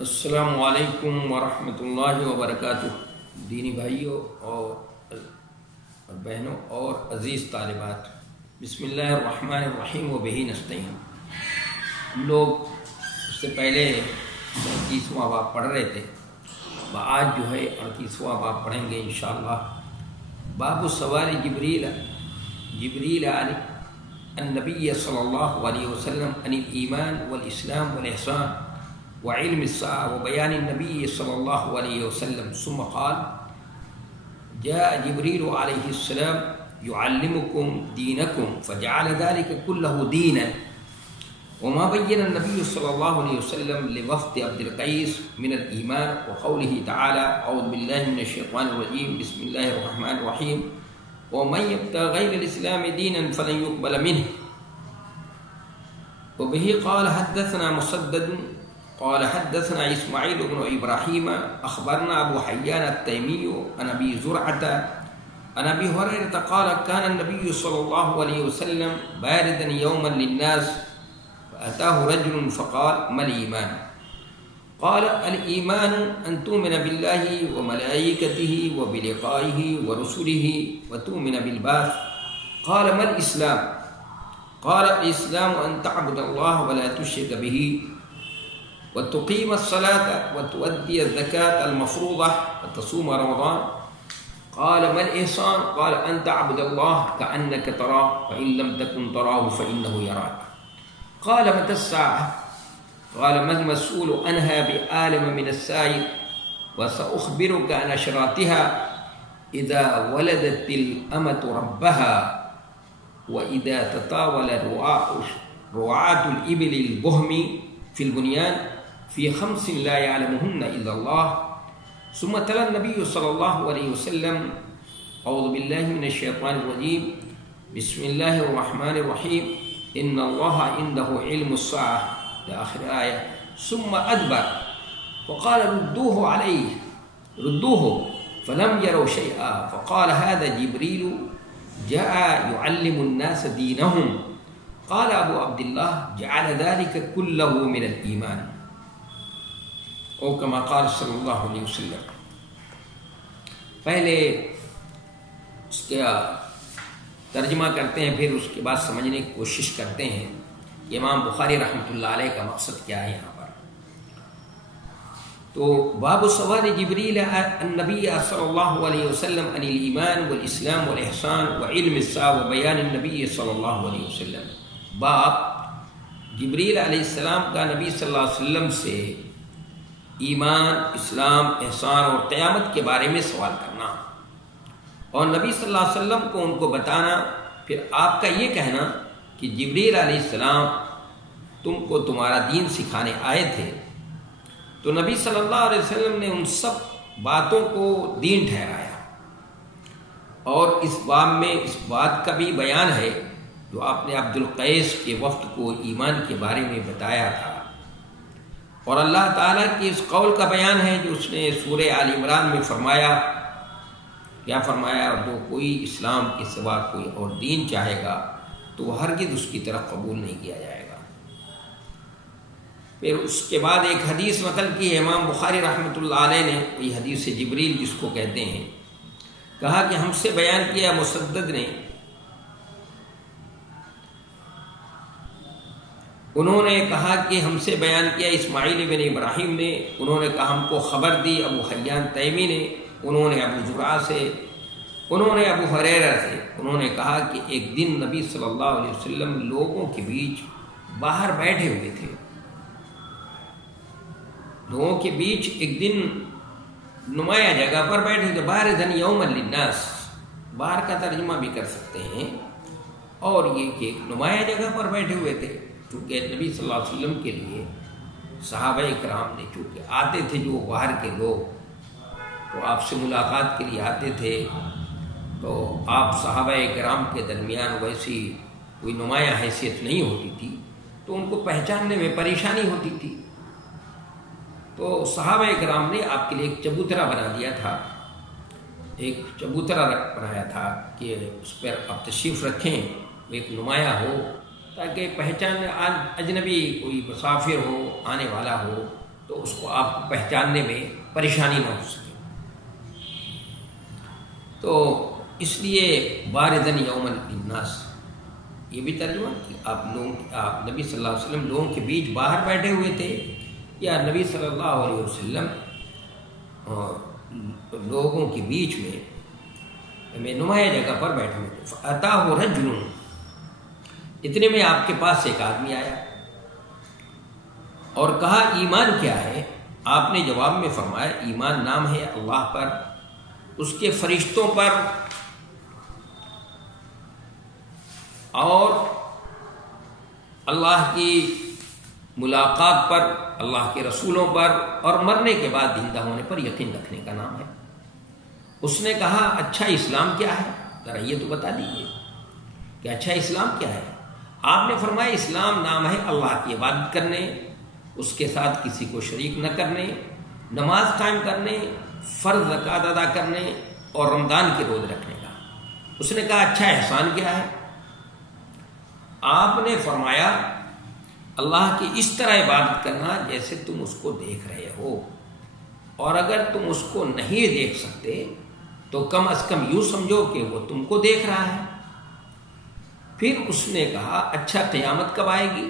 السلام علیکم ورحمۃ اللہ وبرکاتہ۔ دینی بھائیوں اور بہنوں اور عزیز طالبات، بسم اللہ الرحمن الرحیم و بہ نستعین۔ ہم لوگ اس سے پہلے 37واں باب پڑھ رہے تھے، آج جو ہے 38واں باب پڑھیں گے انشاءاللہ۔ باب سوال جبریل علی النبی صلی اللہ علیہ وسلم عن الایمان والاسلام والاحسان وعلم الساعة وبيان النبي صلى الله عليه وسلم، ثم قال: جاء جبريل عليه السلام يعلمكم دينكم فجعل ذلك كله دينا. وما بين النبي صلى الله عليه وسلم لوفد عبد القيس من الإيمان، وقوله تعالى: أعوذ بالله من الشيطان الرجيم، بسم الله الرحمن الرحيم، ومن يبتغ غير الإسلام دينا فلن يقبل منه. وبه قال حدثنا مسدد قال حدثنا اسماعیل بن ابراہیم اخبرنا ابو حیان التیمی عن ابی زرعة عن ابی ہریرہ قال كان النبي صلی اللہ علیہ وسلم باردا یوما للناس فأتاه رجل فقال: ما الإيمان؟ قال: الإيمان أن تؤمن بالله وملائكته وبلقائه ورسله وتؤمن بالبعث. قال: ما الإسلام؟ قال: الإسلام أن تعبد الله ولا تشرك به وتقيم الصلاة وتؤدي الزكاة المفروضة وتصوم رمضان. قال: ما الإحسان؟ قال: أن تعبد الله كأنك تراه فإن لم تكن تراه فإنه يراك. قال: متى الساعة؟ قال: ما المسؤول عنها بعالم من السائل، وسأخبرك عن أشراطها: إذا ولدت الأمة ربها، وإذا تطاول رعاة الإبل البهم في البنيان في 5 لا يعلمهن إلا الله. ثم تلا النبي صلى الله عليه وسلم: أعوذ بالله من الشيطان الرجيم، بسم الله الرحمن الرحيم، إن الله عنده علم الساعة إلى آخر آية. ثم أدبر فقال: ردوه فلم يروا شيئا. فقال: هذا جبريل جاء يعلم الناس دينهم. قال ابو عبد الله: جعل ذلك كله من الإيمان، او کما قال صلی اللہ علیہ وسلم۔ پہلے اس کا ترجمہ کرتے ہیں، پھر اس کے بعد سمجھنے کی کوشش کرتے ہیں کہ امام بخاری رحمۃ اللہ علیہ کا مقصد کیا ہے یہاں پر۔ تو باب سوال جبریل النبی صلی اللہ علیہ وسلم عن الایمان والاسلام والاحسان وعلم الساعة وبیان النبی صلی اللہ علیہ وسلم۔ باب جبریل علیہ السلام کا نبی صلی اللہ علیہ وسلم سے ایمان، اسلام، احسان اور قیامت کے بارے میں سوال کرنا، اور نبی صلی اللہ علیہ وسلم کو ان کو بتانا، پھر آپ کا یہ کہنا کہ جبریل علیہ السلام تم کو تمہارا دین سکھانے آئے تھے۔ تو نبی صلی اللہ علیہ وسلم نے ان سب باتوں کو دین ٹھہرایا، اور اس باب میں اس بات کا بھی بیان ہے جو آپ نے عبد القیس کے وفد کو ایمان کے بارے میں بتایا تھا، اور اللہ تعالیٰ کے اس قول کا بیان ہے جو اس نے سورہ آل عمران میں فرمایا، کیا فرمایا؟ جو کوئی اسلام کے سوا کوئی اور دین چاہے گا تو وہ ہرگز اس کی طرف قبول نہیں کیا جائے گا۔ پھر اس کے بعد ایک حدیث نقل کی ہے امام بخاری رحمۃ اللہ علیہ نے، وہی حدیث جبریل جس کو کہتے ہیں، کہا کہ ہم سے بیان کیا مسدد نے، انہوں نے کہا کہ ہم سے بیان کیا اسماعیل بن ابراہیم نے، انہوں نے کہا ہم کو خبر دی ابو حیان تیمی نے، انہوں نے ابو زرعہ سے، انہوں نے ابو ہریرہ سے، انہوں نے کہا کہ ایک دن نبی صلی اللہ علیہ وسلم لوگوں کے بیچ باہر بیٹھے ہوئے تھے، لوگوں کے بیچ ایک دن نمایاں جگہ پر بیٹھے تھے، باردن یوما للناس، باہر کا ترجمہ بھی کر سکتے ہیں، اور یہ کہ ایک نمایاں جگہ پر بیٹھے ہوئے تھے، چونکہ نبی صلی اللہ علیہ وسلم کے لیے صحابہ کرام نے چونکہ آتے تھے جو باہر کے لوگ، تو آپ سے ملاقات کے لیے آتے تھے، تو آپ صحابہ کرام کے درمیان ویسی کوئی نمایاں حیثیت نہیں ہوتی تھی، تو ان کو پہچاننے میں پریشانی ہوتی تھی، تو صحابہ کرام نے آپ کے لیے ایک چبوترا بنا دیا تھا، ایک چبوترا بنایا تھا کہ اس پر آپ تشریف رکھیں، وہ ایک نمایاں ہو تاکہ پہچان اجنبی کوئی مسافر ہو، آنے والا ہو، تو اس کو آپ کو پہچاننے میں پریشانی نہ ہو سکے۔ تو اس لیے باردن یوم الناس، یہ بھی ترجمہ کہ آپ نبی صلی اللہ علیہ وسلم لوگوں کے بیچ باہر بیٹھے ہوئے تھے، یا نبی صلی اللہ علیہ وسلم لوگوں کے بیچ میں نمایاں جگہ پر بیٹھے ہوئے تھے۔ فَأَتَاهُ رَجُلٌ، اتنے میں آپ کے پاس ایک آدمی آیا اور کہا ایمان کیا ہے؟ آپ نے جواب میں فرمایا ایمان نام ہے اللہ پر، اس کے فرشتوں پر اور اللہ کی ملاقات پر، اللہ کے رسولوں پر، اور مرنے کے بعد زندہ ہونے پر یقین رکھنے کا نام ہے۔ اس نے کہا اچھا اسلام کیا ہے؟ ذرا یہ تو بتا دیجیے کہ اچھا اسلام کیا ہے؟ آپ نے فرمایا اسلام نام ہے اللہ کی عبادت کرنے، اس کے ساتھ کسی کو شریک نہ کرنے، نماز قائم کرنے، فرض زکوٰۃ ادا کرنے اور رمضان کے روز رکھنے کا۔ اس نے کہا اچھا احسان کیا ہے؟ آپ نے فرمایا اللہ کی اس طرح عبادت کرنا جیسے تم اس کو دیکھ رہے ہو، اور اگر تم اس کو نہیں دیکھ سکتے تو کم از کم یوں سمجھو کہ وہ تم کو دیکھ رہا ہے۔ پھر اس نے کہا اچھا قیامت کب آئے گی؟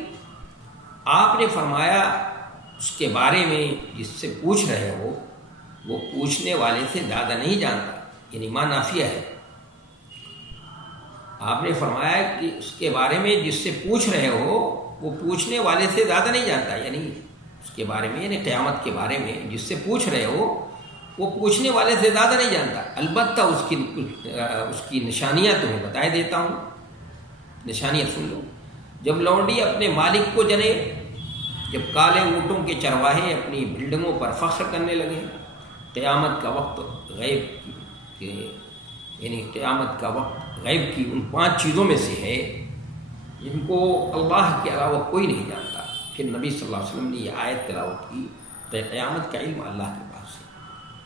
آپ نے فرمایا اس کے بارے میں جس سے پوچھ رہے ہو وہ پوچھنے والے سے زیادہ نہیں جانتا، یعنی ماں نافیہ ہے۔ آپ نے فرمایا کہ اس کے بارے میں جس سے پوچھ رہے ہو وہ پوچھنے والے سے زیادہ نہیں جانتا، یعنی اس کے بارے میں، یعنی قیامت کے بارے میں جس سے پوچھ رہے ہو وہ پوچھنے والے سے زیادہ نہیں جانتا، البتہ اس کی نشانیاں تمہیں بتائے دیتا ہوں۔ نشانیاں سن لو۔ جب لونڈی اپنے مالک کو جنے، جب کالے اونٹوں کے چرواہے اپنی بلڈنگوں پر فخر کرنے لگے، قیامت کا وقت غیب کے، یعنی قیامت کا وقت غیب کی ان 5 چیزوں میں سے ہے جن کو اللہ کے علاوہ کوئی نہیں جانتا۔ پھر نبی صلی اللہ علیہ وسلم نے یہ آیت تلاوت کی کہ قیامت کا علم اللہ کے پاس ہے،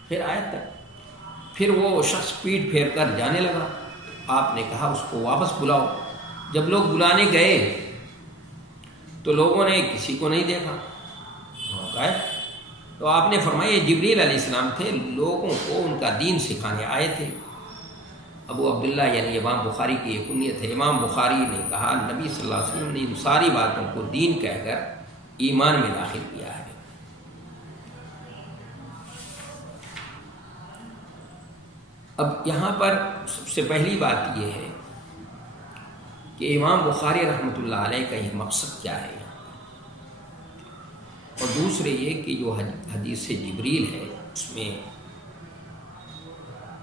پھر آیت تک۔ پھر وہ شخص پیٹ پھیر کر جانے لگا، آپ نے کہا اس کو واپس بلاؤ۔ جب لوگ بلانے گئے تو لوگوں نے کسی کو نہیں دیکھا، تو آپ نے فرمایا یہ جبریل علیہ السلام تھے، لوگوں کو ان کا دین سکھانے آئے تھے۔ ابو عبداللہ یعنی امام بخاری کی یہ کنیت ہے۔ امام بخاری نے کہا نبی صلی اللہ علیہ وسلم نے ان ساری باتوں کو دین کہہ کر ایمان میں داخل کیا ہے۔ اب یہاں پر سب سے پہلی بات یہ ہے کہ امام بخاری رحمۃ اللہ علیہ کا یہ مقصد کیا ہے، اور دوسرے یہ کہ جو حدیث جبریل ہے اس میں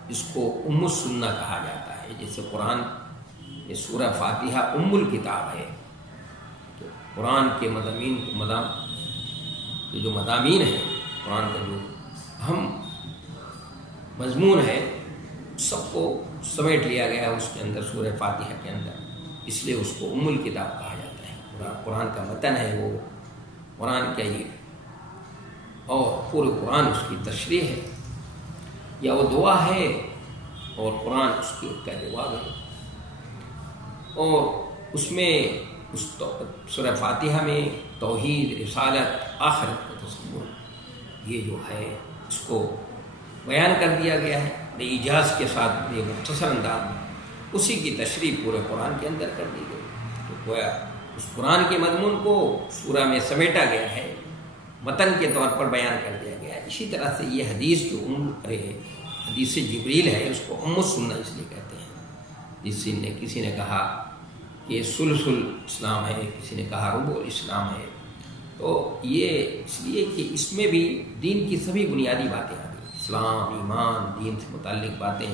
اس کو ام السنہ کہا جاتا ہے۔ جیسے قرآن یہ سورہ فاتحہ ام الکتاب ہے، تو قرآن کے مضامین جو مضامین ہیں، قرآن کا جو اہم مضمون ہے سب کو سمیٹ لیا گیا ہے اس کے اندر، سورہ فاتحہ کے اندر، اس لیے اس کو ام الکتاب کہا جاتا ہے۔ قرآن کا متن ہے وہ، قرآن کا یہ، اور پورے قرآن اس کی تشریح ہے، یا وہ دعا ہے اور قرآن اس کی کا جواب ہے۔ اور اس میں اس سورہ فاتحہ میں توحید، رسالت، آخرت کا تصور یہ جو ہے اس کو بیان کر دیا گیا ہے اعجاز کے ساتھ، یہ مختصر انداز میں اسی کی تشریح پورے قرآن کے اندر کر دی گئی۔ تو گویا اس قرآن کے مضمون کو سورہ میں سمیٹا گیا ہے، متن کے طور پر بیان کر دیا گیا ہے۔ اسی طرح سے یہ حدیث جو حدیث جبریل ہے اس کو ام السنہ اس لیے کہتے ہیں۔ کسی نے کہا کہ ثلث الاسلام ہے، کسی نے کہا ربع الاسلام ہے، تو یہ اس لیے کہ اس میں بھی دین کی سبھی بنیادی باتیں آ گئی، اسلام، ایمان، دین سے متعلق باتیں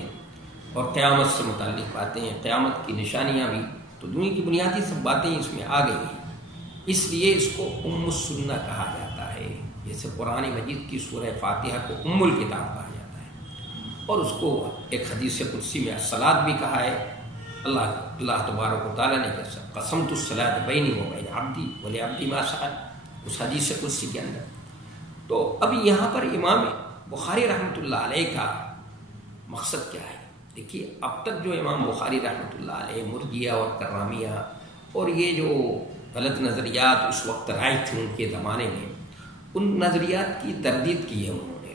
اور قیامت سے متعلق باتیں، قیامت کی نشانیاں بھی، تو دنیا کی بنیادی سب باتیں اس میں آ گئی ہیں، اس لیے اس کو ام السنہ کہا جاتا ہے۔ جیسے قرآن مجید کی سورہ فاتحہ کو ام الکتاب کہا جاتا ہے، اور اس کو ایک حدیث قدسی میں الصلاۃ بھی کہا ہے۔ اللہ تبارک و تعالیٰ نے کہا قسمت الصلاۃ بینی و بین عبدی ولعبدی ما سأل، اس حدیث قدسی کے اندر۔ تو اب یہاں پر امام بخاری رحمۃ اللہ علیہ کا مقصد کیا ہے؟ دیکھیے اب تک جو امام بخاری رحمۃ اللہ علیہ مرجیہ اور کرامیہ اور یہ جو غلط نظریات اس وقت رائج تھے ان کے زمانے میں، ان نظریات کی تردید کی ہے انہوں نے.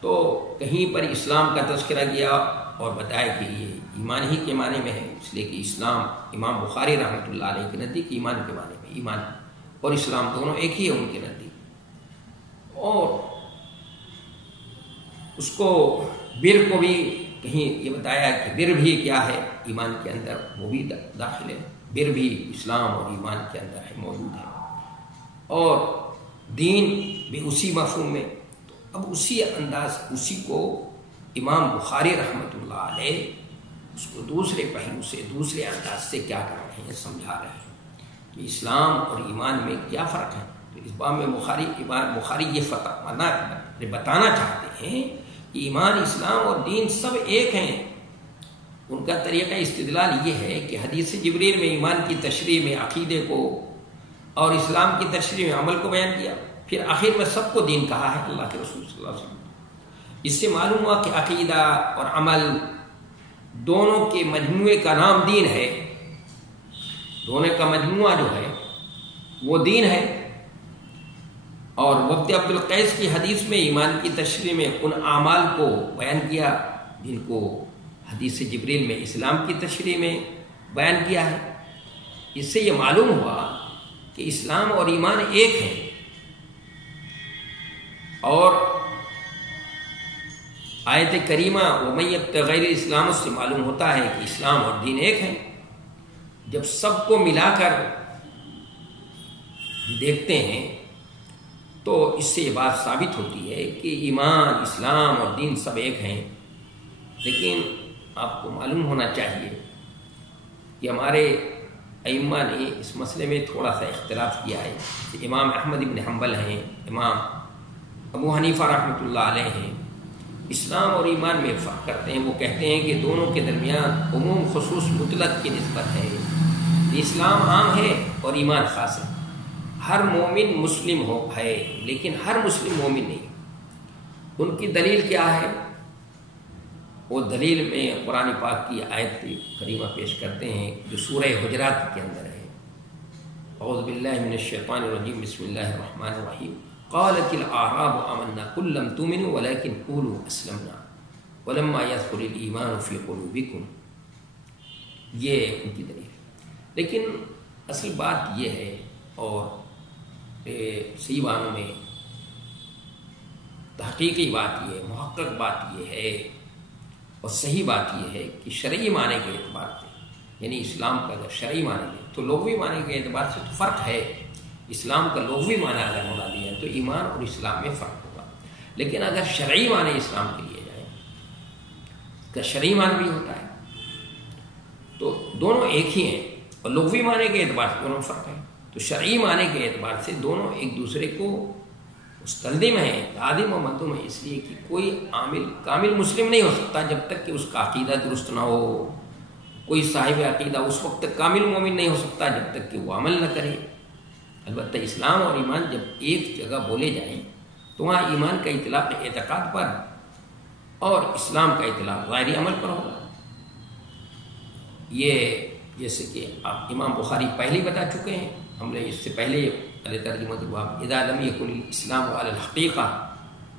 تو کہیں پر اسلام کا تذکرہ کیا اور بتایا کہ یہ ایمان ہی کے معنی میں ہے، اس لیے کہ اسلام امام بخاری رحمۃ اللہ علیہ کے نزدیک ایمان کے معنی میں، ایمان اور اسلام دونوں ایک ہی ہے ان کے نزدیک. اور اس کو بر کو بھی کہیں یہ بتایا کہ بر بھی کیا ہے ایمان کے اندر، وہ بھی داخل ہے. بر بھی اسلام اور ایمان کے اندر ہے، موجود ہے. اور دین بھی اسی مفہوم میں. تو اب اسی انداز، اسی کو امام بخاری رحمۃ اللہ علیہ اس کو دوسرے پہلو سے، دوسرے انداز سے کیا کر رہے ہیں، سمجھا رہے ہیں کہ اسلام اور ایمان میں کیا فرق ہے. تو اس باب میں بخاری یہ بتانا چاہتے ہیں کہ ایمان، اسلام اور دین سب ایک ہیں. ان کا طریقہ استدلال یہ ہے کہ حدیث جبریل میں ایمان کی تشریح میں عقیدے کو اور اسلام کی تشریح میں عمل کو بیان کیا، پھر آخر میں سب کو دین کہا ہے اللہ کے رسول صلی اللہ علیہ وسلم. اس سے معلوم ہوا کہ عقیدہ اور عمل دونوں کے مجموعے کا نام دین ہے. دونوں کا مجموعہ جو ہے وہ دین ہے. اور وقت عبد القیس کی حدیث میں ایمان کی تشریح میں ان اعمال کو بیان کیا جن کو حدیث جبریل میں اسلام کی تشریح میں بیان کیا ہے. اس سے یہ معلوم ہوا کہ اسلام اور ایمان ایک ہیں. اور آیت کریمہ وَمَن یبتغِ غَیرَ الاسلام سے معلوم ہوتا ہے کہ اسلام اور دین ایک ہیں. جب سب کو ملا کر دیکھتے ہیں تو اس سے یہ بات ثابت ہوتی ہے کہ ایمان، اسلام اور دین سب ایک ہیں. لیکن آپ کو معلوم ہونا چاہیے کہ ہمارے ائمہ نے اس مسئلے میں تھوڑا سا اختلاف کیا ہے. امام احمد بن حنبل ہیں، امام ابو حنیفہ رحمۃ اللہ علیہ ہیں، اسلام اور ایمان میں فرق کرتے ہیں. وہ کہتے ہیں کہ دونوں کے درمیان عموم خصوص مطلق کی نسبت ہے. اسلام عام ہے اور ایمان خاص ہے. ہر مومن مسلم ہے لیکن ہر مسلم مومن نہیں. ان کی دلیل کیا ہے؟ وہ دلیل میں قرآن پاک کی آیت کریمہ پیش کرتے ہیں جو سورہ حجرات کے اندر ہے. اعوذ باللہ من الشیطان الرجیم، بسم اللہ الرحمن الرحیم. قالت الاعراب آمنا قل لم تؤمنوا ولكن قولوا اسلمنا ولما يدخل الايمان في قلوبكم. یہ ان کی دلیل ہے. لیکن اصل بات یہ ہے اور صحیح معنوں میں تحقیقی بات یہ ہے، محقق بات یہ ہے اور صحیح بات یہ ہے کہ شرعی معنی کے اعتبار سے، یعنی اسلام کا اگر شرعی معنی لے تو لغوی معنی کے اعتبار سے تو فرق ہے. اسلام کا لغوی معنی اگر مراد لیا تو ایمان اور اسلام میں فرق ہوگا. لیکن اگر شرعی معنی اسلام کے لیے جائے تو شرعی معنی بھی ہوتا ہے تو دونوں ایک ہی ہیں. اور لغوی معنی کے اعتبار سے دونوں فرق ہے. تو شرعی معنی کے اعتبار سے دونوں ایک دوسرے کو مستلزم ہیں، عادم و مندوم ہے. اس لیے کہ کوئی عامل کامل مسلم نہیں ہو سکتا جب تک کہ اس کا عقیدہ درست نہ ہو. کوئی صاحب عقیدہ اس وقت تک کامل مومن نہیں ہو سکتا جب تک کہ وہ عمل نہ کرے. البتہ اسلام اور ایمان جب ایک جگہ بولے جائیں تو وہاں ایمان کا اطلاق اعتقاد پر اور اسلام کا اطلاق ظاہری عمل پر ہوگا. یہ جیسے کہ آپ امام بخاری پہلے بتا چکے ہیں، ہم نے اس سے پہلے ترجمہ کے باب اذا لم یکن الاسلام علی الحقیقہ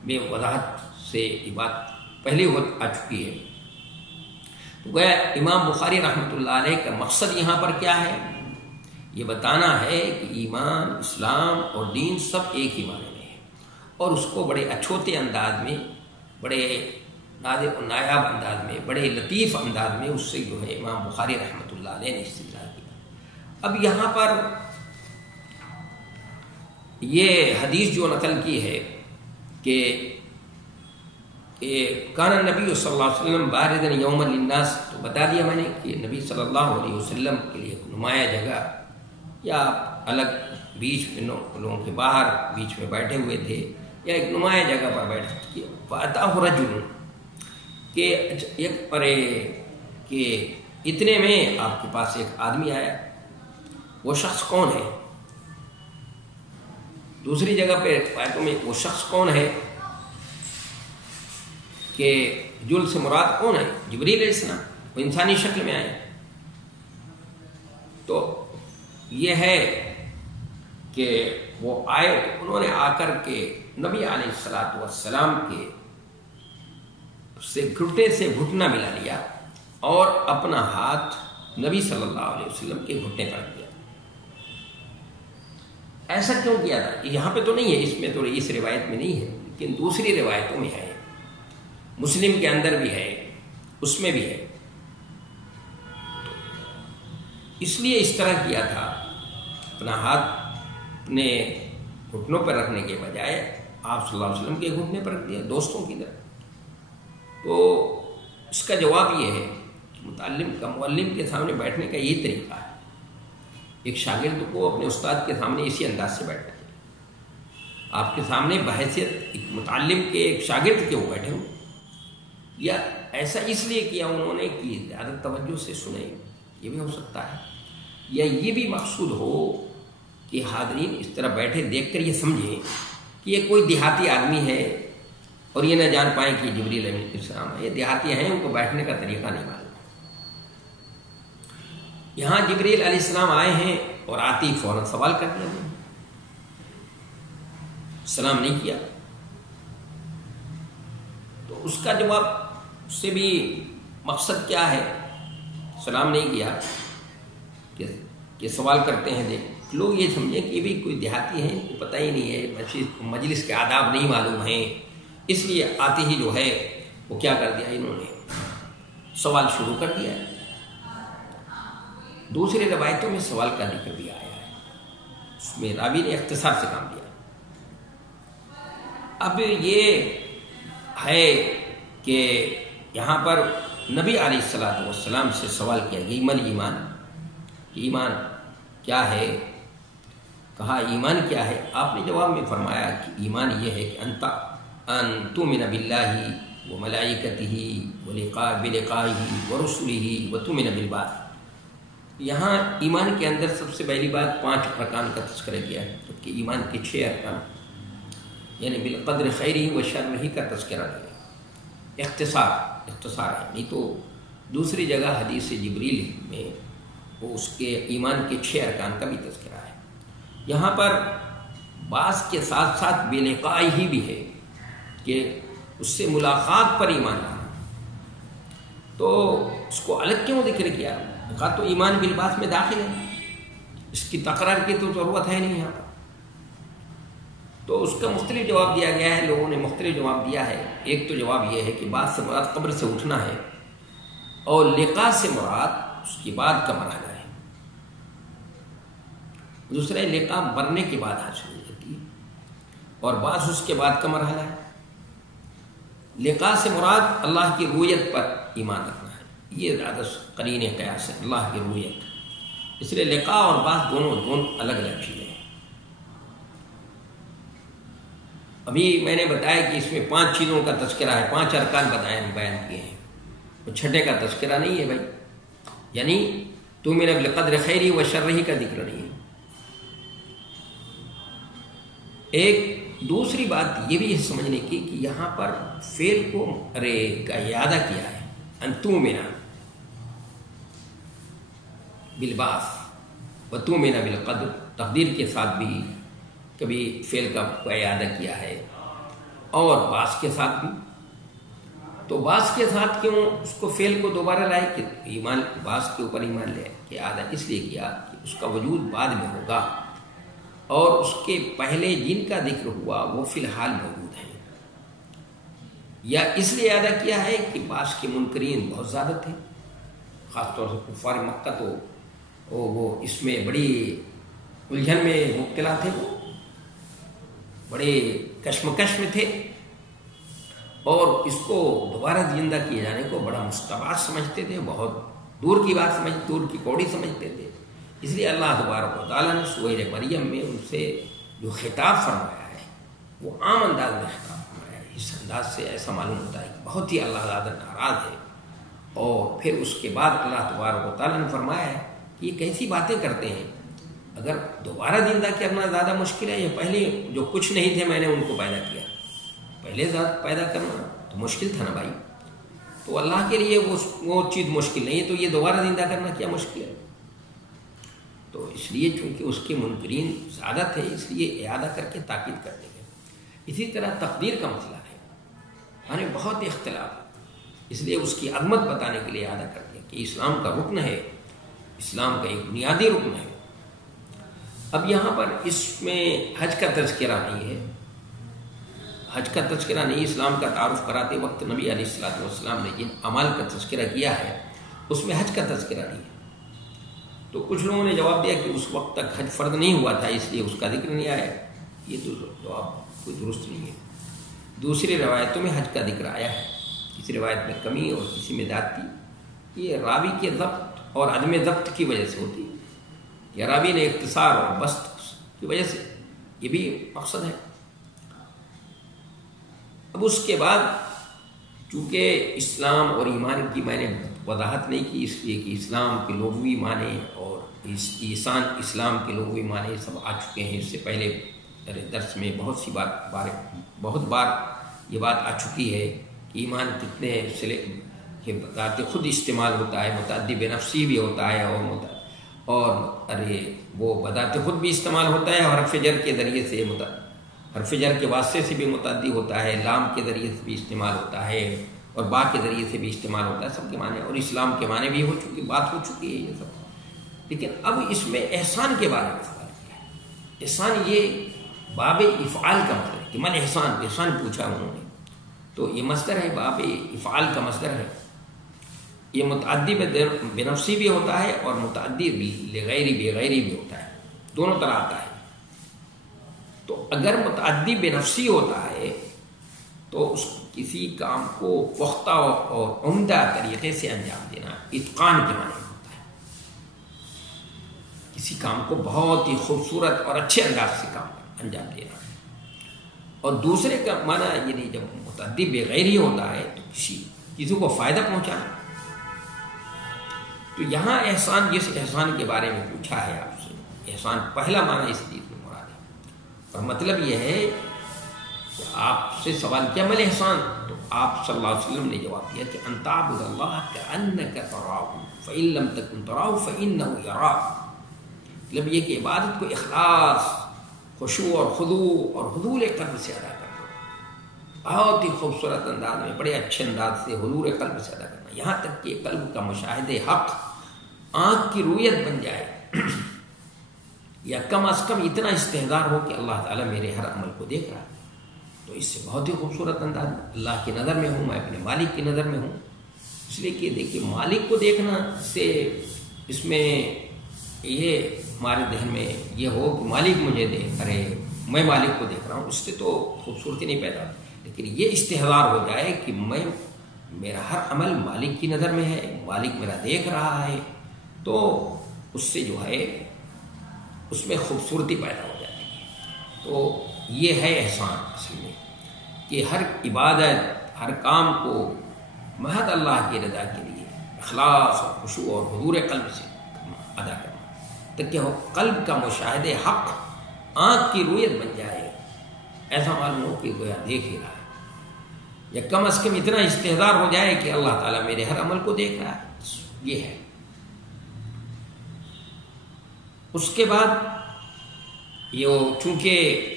میں وضاحت سے یہ بات پہلے آ چکی ہے. تو گویا امام بخاری رحمۃ اللہ علیہ کا مقصد یہاں پر کیا ہے؟ یہ بتانا ہے کہ ایمان، اسلام اور دین سب ایک ہی معنی میں ہے. اور اس کو بڑے اچھوتے انداز میں، بڑے نادر و نایاب انداز میں، بڑے لطیف انداز میں اس سے جو ہے امام بخاری رحمۃ اللہ علیہ نے استدلال کیا. اب یہاں پر یہ حدیث جو نقل کی ہے کہ کان نبی صلی اللہ علیہ وسلم باردن یوم للناس، تو بتا دیا میں نے کہ نبی صلی اللہ علیہ وسلم کے لیے نمایاں جگہ یا الگ بیچ میں لوگوں کے باہر بیچ میں بیٹھے ہوئے تھے یا ایک نمایاں جگہ پر بیٹھے. فأتاه رجل کہ اتنے میں آپ کے پاس ایک آدمی آیا. وہ شخص کون ہے؟ دوسری جگہ پہ آیتوں میں وہ شخص کون ہے کہ جل سے مراد کون ہے؟ جبریل علیہ السلام. وہ انسانی شکل میں آئے. تو یہ ہے کہ وہ آئے تو انہوں نے آ کر کے نبی علیہ الصلوۃ والسلام کے سے گھٹنے سے گھٹنا ملا لیا اور اپنا ہاتھ نبی صلی اللہ علیہ وسلم کے گھٹنے پر دیا۔ ایسا کیوں کیا تھا؟ یہاں پہ تو نہیں ہے، اس میں تو اس روایت میں نہیں ہے، لیکن دوسری روایتوں میں ہے، مسلم کے اندر بھی ہے، اس میں بھی ہے۔ اس لیے اس طرح کیا تھا، اپنا ہاتھ اپنے گھٹنوں پر رکھنے کے بجائے آپ صلی اللہ علیہ وسلم کے گھٹنے پر رکھ دیا دوستوں کی طرح۔ تو اس کا جواب یہ ہے کہ متعلم کا معلم کے سامنے بیٹھنے کا یہ طریقہ ہے، ایک شاگرد کو اپنے استاد کے سامنے اسی انداز سے بیٹھنا چاہیے۔ آپ کے سامنے بحیثیت ایک متعلم کے ایک شاگرد کے وہ بیٹھے ہوں، یا ایسا اس لیے کیا انہوں نے کہ زیادہ توجہ سے سنیں، یہ بھی ہو سکتا ہے، یا یہ بھی مقصود ہو کہ حاضرین اس طرح بیٹھے دیکھ کر یہ سمجھیں کہ یہ کوئی دیہاتی آدمی ہے اور یہ نہ جان پائیں کہ جبریل علیہ السلام ہے، یہ دیہاتی ہیں، ان کو بیٹھنے کا طریقہ نہیں معلوم۔ یہاں جبریل علیہ السلام آئے ہیں اور آتے ہی فوراً سوال کر دیا، سلام نہیں کیا، تو اس کا جواب سے بھی مقصد کیا ہے؟ سلام نہیں کیا کہ سوال کرتے ہیں، دیکھ لوگ یہ سمجھیں کہ یہ بھی کوئی دیہاتی ہیں، کو پتہ ہی نہیں ہے، مجلس کے آداب نہیں معلوم ہیں، اس لیے آتے ہی جو ہے وہ کیا کر دیا، انہوں نے سوال شروع کر دیا ہے۔ دوسرے روایتوں میں سوال کا ذکر بھی آیا ہے، اس میں راوی نے اختصار سے کام دیا۔ اب یہ ہے کہ یہاں پر نبی علیہ الصلوۃ والسلام سے سوال کیا گیا، مل ایمان، ایمان کیا ہے؟ کہا ایمان کیا ہے؟ آپ نے جواب میں فرمایا کہ ایمان یہ ہے کہ ان تؤمن باللہ وملائکتہ بلقائہ ورسلہ وتؤمن بالبعث۔ یہاں ایمان کے اندر سب سے پہلی بات 5 ارکان کا تذکرہ کیا ہے، جبکہ ایمان کے 6 ارکان یعنی بالقدر خیرہ و شرہ کا تذکرہ کیا، اختصار ہے، نہیں تو دوسری جگہ حدیث جبریل میں وہ اس کے ایمان کے 6 ارکان کا بھی تذکرہ ہے۔ یہاں پر بعض کے ساتھ ساتھ بلقائہ بھی ہے کہ اس سے ملاقات پر ایمان لانا، تو اس کو الگ کیوں ذکر کیا؟ کہا تو ایمان بالبعث میں داخل ہے، اس کی تکرار کی تو ضرورت ہے نہیں یہاں پر۔ تو اس کا مختلف جواب دیا گیا ہے، لوگوں نے مختلف جواب دیا ہے۔ ایک تو جواب یہ ہے کہ بعث سے مراد قبر سے اٹھنا ہے، اور لقاء سے مراد اس کے بعد کا مرحلہ ہے۔ دوسرا لقاء مرنے کے بعد حاصل ہو جاتی ہے، اور بعض اس کے بعد کا مرحلہ ہے۔ لقاء سے مراد اللہ کی رؤیت پر ایمان رکھنا ہے، یہ زیادہ قرین قیاس ہے، اللہ کی رؤیت، اس لیے لقاء اور بعض دونوں الگ الگ چیزیں ہیں۔ ابھی میں نے بتایا کہ اس میں 5 چیزوں کا تذکرہ ہے، 5 ارکان بیان کیے ہیں، وہ 6ٹھے کا تذکرہ نہیں ہے بھائی، یعنی تؤمن بالقدر خیرہ و شرہ کا ذکر نہیں ہے۔ ایک دوسری بات یہ بھی سمجھنے کی کہ یہاں پر فعل کو کا اعادہ کیا ہے، ان تؤمن بالبعث و تؤمن بالقدر، تقدیر کے ساتھ بھی کبھی فعل کا اعادہ کیا ہے، اور بعض کے ساتھ بھی۔ تو بعض کے ساتھ کیوں اس کو فعل کو دوبارہ لائے کہ ایمان بعض کے اوپر ایمان لے کہ اعادہ اس لیے کیا کہ اس کا وجود بعد میں ہوگا، اور اس کے پہلے جن کا ذکر ہوا وہ فی الحال موجود ہیں، یا اس لیے اعادہ کیا ہے کہ بعض کے منکرین بہت زیادہ تھے، خاص طور سے کفار مکہ، تو وہ اس میں بڑی الجھن میں مبتلا تھے، وہ بڑے کشمکش میں تھے، اور اس کو دوبارہ زندہ کیے جانے کو بڑا مستبعد سمجھتے تھے، بہت دور کی بات دور کی کوڑی سمجھتے تھے۔ اس لیے اللہ تبارک و تعالیٰ نے سورہ مریم میں ان سے جو خطاب فرمایا ہے وہ عام انداز میں خطاب فرمایا ہے۔ اس انداز سے ایسا معلوم ہوتا ہے کہ بہت ہی اللہ تعالیٰ ناراض ہے، اور پھر اس کے بعد اللہ تبارک و تعالیٰ نے فرمایا ہے کہ یہ کیسی باتیں کرتے ہیں، اگر دوبارہ زندہ کرنا زیادہ مشکل ہے، یا پہلے جو کچھ نہیں تھے میں نے ان کو پیدا کیا، پہلے پیدا کرنا تو مشکل تھا نا بھائی، تو اللہ کے لیے وہ چیز مشکل نہیں ہے، تو یہ دوبارہ زندہ کرنا کیا مشکل ہے؟ تو اس لیے چونکہ اس کے منکرین زیادہ تھے اس لیے اعادہ کر کے تاکید کر دیں گے۔ اسی طرح تقدیر کا مسئلہ ہے، یعنی بہت اختلاف، اس لیے اس کی عظمت بتانے کے لیے اعادہ کر دیں کہ اسلام کا رکن ہے، اسلام کا ایک بنیادی رکن ہے۔ اب یہاں پر اس میں حج کا تذکرہ نہیں ہے، حج کا تذکرہ نہیں، اسلام کا تعارف کراتے وقت نبی علیہ الصلوۃ والسلام نے جن اعمال کا تذکرہ کیا ہے اس میں حج کا تذکرہ نہیں ہے۔ تو کچھ لوگوں نے جواب دیا کہ اس وقت تک حج فرض نہیں ہوا تھا اس لیے اس کا ذکر نہیں آیا، یہ تو جواب کوئی درست نہیں ہے۔ دوسری روایتوں میں حج کا ذکر آیا ہے، کسی روایت میں کمی اور کسی میں زیادتی، یہ راوی کے ضبط اور عدم ضبط کی وجہ سے ہوتی ہے، یا راوی نے اختصار اور بسط کی وجہ سے، یہ بھی مقصد ہے۔ اب اس کے بعد چونکہ اسلام اور ایمان کی میں نے وضاحت نہیں کی، اس لیے کہ اسلام کے لغوی معنی اور ایسان اسلام کے لغوی معنی سب آ چکے ہیں، اس سے پہلے میرے درس میں بہت بار یہ بات آ چکی ہے کہ ایمان کتنے سلے کہ ذات خود استعمال ہوتا ہے، متعدی بنفسی بھی ہوتا ہے، اور وہ بذات خود بھی استعمال ہوتا ہے، اور حرف جر کے ذریعے سے حرف جر کے واسطے سے بھی متعدی ہوتا ہے، لام کے ذریعے سے بھی استعمال ہوتا ہے، اور با کے ذریعے سے بھی استعمال ہوتا ہے، سب کے معنی، اور اسلام کے معنی بھی بات ہو چکی ہے یہ سب۔ لیکن اب اس میں احسان کے بارے میں سوال کیا ہے۔ احسان یہ باب افعال کا مطلب ہے کہ من احسان پوچھا انہوں نے، تو یہ مصدر ہے، باب افعال کا مصدر ہے، یہ متعدی بنفسی بھی ہوتا ہے اور متعدی بھی لغیری بغیری بھی ہوتا ہے، دونوں طرح آتا ہے۔ تو اگر متعدی بنفسی ہوتا ہے تو اس کسی کام کو پختہ اور عمدہ طریقے سے انجام دینا اتقان کے معنی میں ہوتا ہے، کسی کام کو بہت ہی خوبصورت اور اچھے انداز سے کام انجام دینا۔ اور دوسرے کا معنی یعنی جب متعدی بغیری ہوتا ہے تو کسی کو فائدہ پہنچانا۔ تو یہاں احسان، جس احسان کے بارے میں پوچھا ہے آپ سے، احسان پہلا معنی اس چیز میں مراد ہے، اور مطلب یہ ہے کہ آپ سے سوال کیا مل احسان، تو آپ صلی اللہ علیہ وسلم نے جواب دیا کہ ان تعبد اللہ کأنک تراہ فإن لم تکن تراہ فإنہ یراک، مطلب یہ کہ عبادت کو اخلاص، خشوع اور خضوع اور حضور قلب سے ادا کرنا، بہت ہی خوبصورت انداز میں، بڑے اچھے انداز سے حضور قلب سے ادا کرنا، یہاں تک کہ قلب کا مشاہدے حق آنکھ کی رویت بن جائے، یا کم از کم اتنا استحضار ہو کہ اللہ تعالیٰ میرے ہر عمل کو دیکھ رہا ہے۔ تو اس سے بہت ہی خوبصورت انداز، اللہ کی نظر میں ہوں، میں اپنے مالک کی نظر میں ہوں، اس لیے کہ دیکھیے مالک کو دیکھنا سے اس میں یہ ہمارے ذہن میں یہ ہو کہ مالک مجھے دیکھ، ارے میں مالک کو دیکھ رہا ہوں، اس سے تو خوبصورتی نہیں پیدا ہوتی، لیکن یہ استحضار ہو جائے کہ میرا ہر عمل مالک کی نظر میں ہے، مالک میرا دیکھ رہا ہے، تو اس سے جو ہے اس میں خوبصورتی پیدا ہو جاتی ہے۔ تو یہ ہے احسان اصل میں، کہ ہر عبادت، ہر کام کو محض اللہ کی رضا کے لیے اخلاص اور خشوع اور حضور قلب سے ادا کرنا، تاکہ قلب کا مشاہدے حق آنکھ کی رویت بن جائے، ایسا معلوم ہو کہ گویا دیکھ ہی رہا ہے، یا کم از کم اتنا استحضار ہو جائے کہ اللہ تعالیٰ میرے ہر عمل کو دیکھ رہا ہے، یہ ہے۔ اس کے بعد یہ چونکہ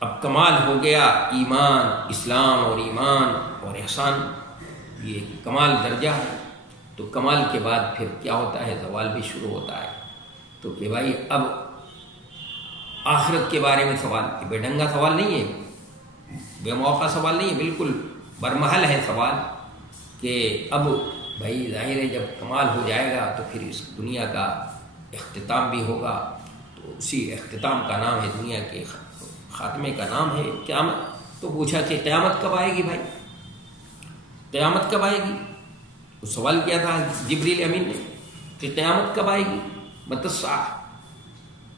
اب کمال ہو گیا ایمان، اسلام اور ایمان اور احسان، یہ کمال درجہ ہے، تو کمال کے بعد پھر کیا ہوتا ہے، زوال بھی شروع ہوتا ہے، تو کہ بھائی اب آخرت کے بارے میں سوال، بے ڈنگا سوال نہیں ہے، بے موقع سوال نہیں ہے، بالکل برمحل ہے سوال، کہ اب بھائی ظاہر ہے جب کمال ہو جائے گا تو پھر اس دنیا کا اختتام بھی ہوگا، تو اسی اختتام کا نام ہے، دنیا کے خاتمے کا نام ہے قیامت۔ تو پوچھا کہ قیامت کب آئے گی بھائی، قیامت کب آئے گی؟ وہ سوال کیا تھا جبریل امین نے کہ قیامت کب آئے گی، متی الساعہ؟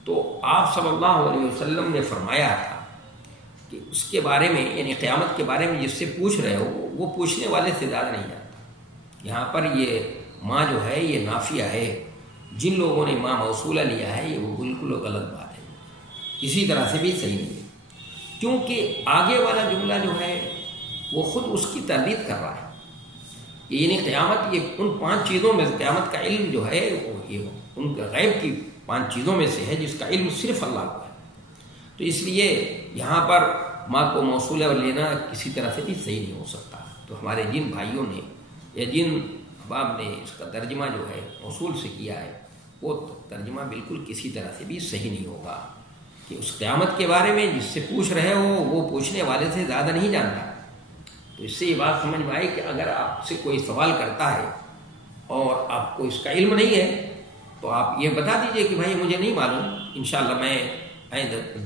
تو آپ صلی اللہ علیہ وسلم نے فرمایا تھا کہ اس کے بارے میں، یعنی قیامت کے بارے میں جس سے پوچھ رہے ہو وہ پوچھنے والے سے زیادہ نہیں جانتا۔ یہاں پر یہ ماں جو ہے یہ نافیہ ہے، جن لوگوں نے ماں موصولہ لیا ہے یہ وہ بالکل غلط بات ہے، کسی طرح سے بھی صحیح نہیں ہے، کیونکہ آگے والا جملہ جو ہے وہ خود اس کی تردید کر رہا ہے، یعنی قیامت، یہ ان 5 چیزوں میں قیامت کا علم جو ہے وہ یہ ان کا غیب کی 5 چیزوں میں سے ہے جس کا علم صرف اللہ کو ہے. تو اس لیے یہاں پر ماں کو موصول اور لینا کسی طرح سے بھی صحیح نہیں ہو سکتا. تو ہمارے جن بھائیوں نے یا جن احباب نے اس کا ترجمہ جو ہے موصول سے کیا ہے وہ ترجمہ بالکل کسی طرح سے بھی صحیح نہیں ہوگا کہ اس قیامت کے بارے میں جس سے پوچھ رہے ہو وہ پوچھنے والے سے زیادہ نہیں جانتا. تو اس سے یہ بات سمجھ میں آئی کہ اگر آپ سے کوئی سوال کرتا ہے اور آپ کو اس کا علم نہیں ہے تو آپ یہ بتا دیجئے کہ بھائی مجھے نہیں معلوم، انشاءاللہ میں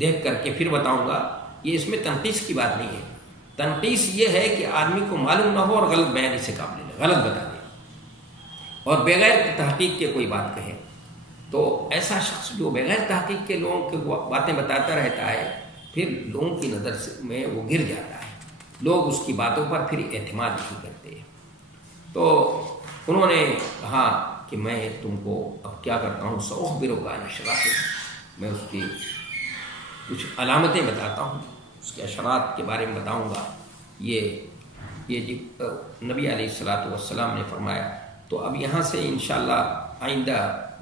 دیکھ کر کے پھر بتاؤں گا. یہ اس میں تنقیص کی بات نہیں ہے. تنقیص یہ ہے کہ آدمی کو معلوم نہ ہو اور غلط بیان سے کام لے لے، غلط بتا دے اور بغیر تحقیق کے کوئی بات کہے. تو ایسا شخص جو بغیر تحقیق کے لوگوں کے باتیں بتاتا رہتا ہے پھر لوگوں کی نظر میں وہ گر جاتا ہے. لوگ اس کی باتوں پر پھر اعتماد نہیں کرتے. تو انہوں نے کہا کہ میں تم کو اب کیا کرتا ہوں، سأخبرک عن اشراط، میں اس کی کچھ علامتیں بتاتا ہوں، اس کے اشراط کے بارے میں بتاؤں گا. یہ نبی علیہ الصلوۃ والسلام نے فرمایا. تو اب یہاں سے انشاءاللہ آئندہ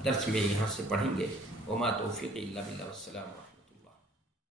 درس میں یہاں سے پڑھیں گے. وما توفیقی الا باللہ، والسلام علیکم.